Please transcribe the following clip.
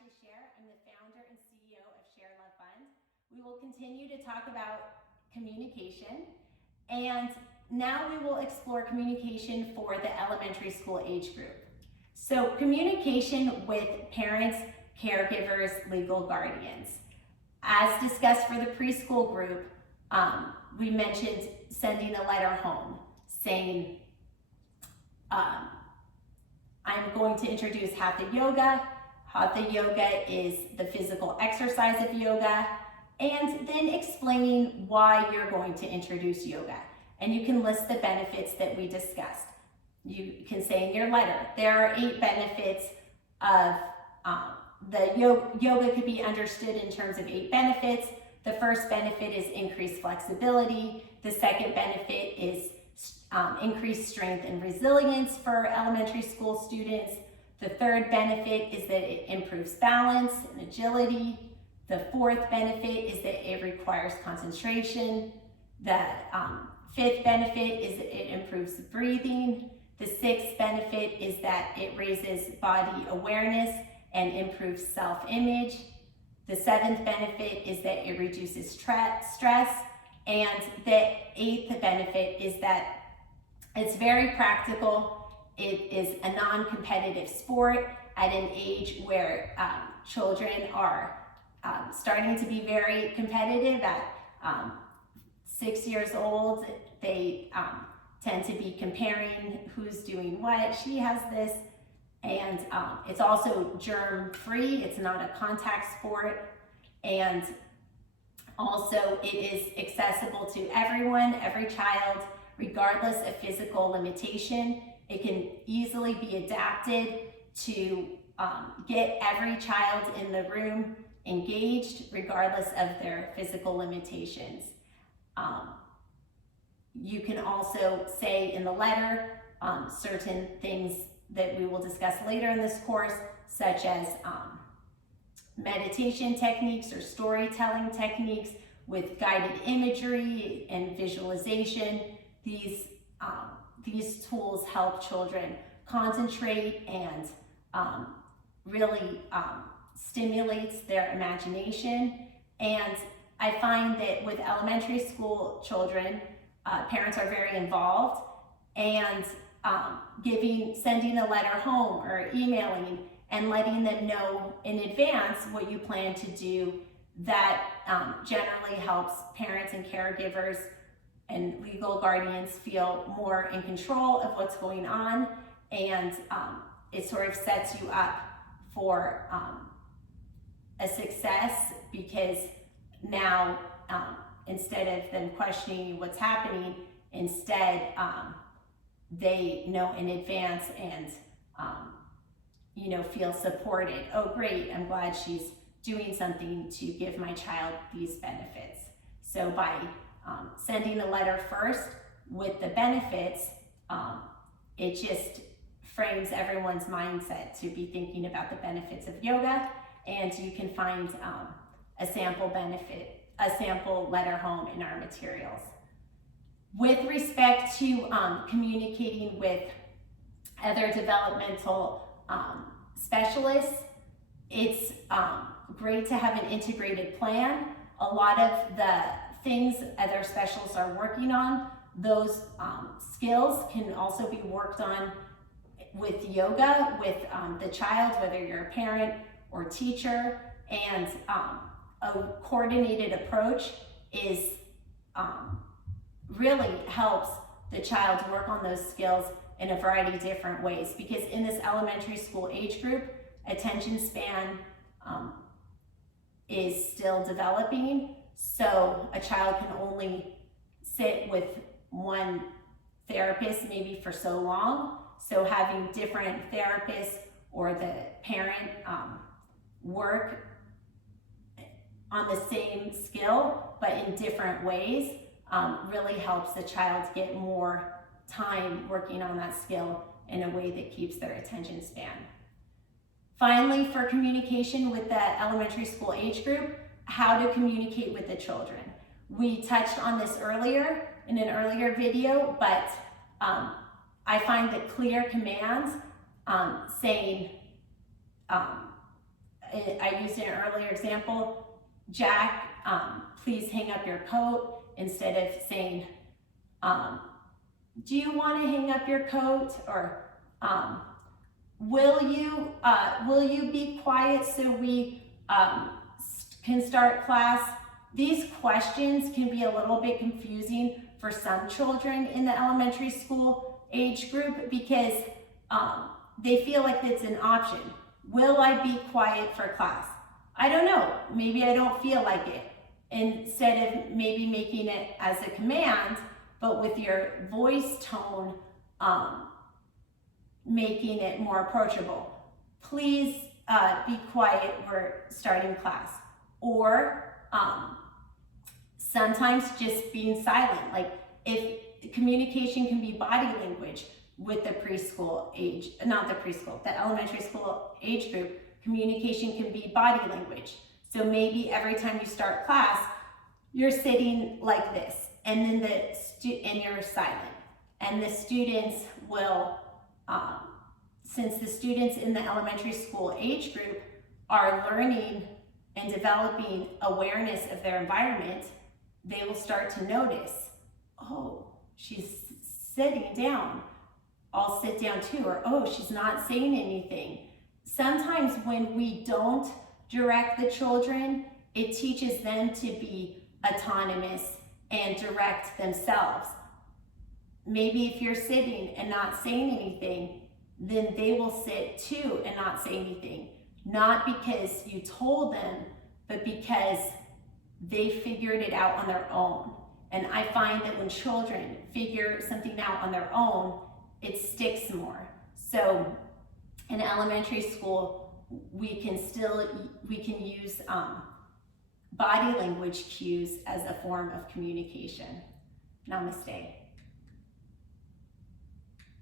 Ashley Share. I'm the founder and CEO of ShareLove.Fund. We will continue to talk about communication, and now we will explore communication for the elementary school age group. So communication with parents, caregivers, legal guardians. As discussed for the preschool group, we mentioned sending a letter home saying, I'm going to introduce Hatha Yoga. Hatha Yoga is the physical exercise of yoga, and then explaining why you're going to introduce yoga. And you can list the benefits that we discussed. You can say in your letter, there are 8 benefits of the yoga could be understood in terms of 8 benefits. The first benefit is increased flexibility. The second benefit is increased strength and resilience for elementary school students. The third benefit is that it improves balance and agility. The fourth benefit is that it requires concentration. The fifth benefit is that it improves breathing. The sixth benefit is that it raises body awareness and improves self-image. The seventh benefit is that it reduces stress. And the 8th benefit is that it's very practical. It is a non-competitive sport at an age where children are starting to be very competitive. At 6 years old, they tend to be comparing who's doing what. She has this. And it's also germ-free. It's not a contact sport. And also it is accessible to everyone, every child, regardless of physical limitation. It can easily be adapted to get every child in the room engaged, regardless of their physical limitations. You can also say in the letter certain things that we will discuss later in this course, such as meditation techniques or storytelling techniques with guided imagery and visualization. These tools help children concentrate and really stimulates their imagination. And I find that with elementary school children, parents are very involved, and sending a letter home or emailing and letting them know in advance what you plan to do, that generally helps parents and caregivers and legal guardians feel more in control of what's going on, and it sort of sets you up for a success, because now instead of them questioning what's happening, instead they know in advance and feel supported. Oh great, I'm glad she's doing something to give my child these benefits. So by sending a letter first with the benefits, it just frames everyone's mindset to be thinking about the benefits of yoga, and you can find a sample letter home in our materials. With respect to communicating with other developmental specialists, it's great to have an integrated plan. A lot of the things other specialists are working on, those skills can also be worked on with yoga, with the child, whether you're a parent or teacher, and a coordinated approach is really helps the child work on those skills in a variety of different ways, because in this elementary school age group, attention span is still developing. So a child can only sit with one therapist maybe for so long. So having different therapists or the parent work on the same skill but in different ways really helps the child get more time working on that skill in a way that keeps their attention span. Finally, for communication with the elementary school age group, how to communicate with the children. We touched on this earlier in an earlier video, but I find that clear commands saying I used in an earlier example, Jack, please hang up your coat, instead of saying, do you want to hang up your coat? Or will you be quiet so we can start class? These questions can be a little bit confusing for some children in the elementary school age group because they feel like it's an option. Will I be quiet for class? I don't know. Maybe I don't feel like it. Instead of maybe making it as a command, but with your voice tone, making it more approachable. Please be quiet, we're starting class. Or sometimes just being silent. Like if communication can be body language with the preschool age, not the preschool, the elementary school age group, communication can be body language. So maybe every time you start class, you're sitting like this, and then and you're silent. And the students will, since the students in the elementary school age group are learning and developing awareness of their environment, they will start to notice, oh, she's sitting down. I'll sit down too. Or, oh, she's not saying anything. Sometimes when we don't direct the children, it teaches them to be autonomous and direct themselves. Maybe if you're sitting and not saying anything, then they will sit too and not say anything. Not because you told them, but because they figured it out on their own. And I find that when children figure something out on their own, it sticks more. So in elementary school, we can use body language cues as a form of communication. Namaste.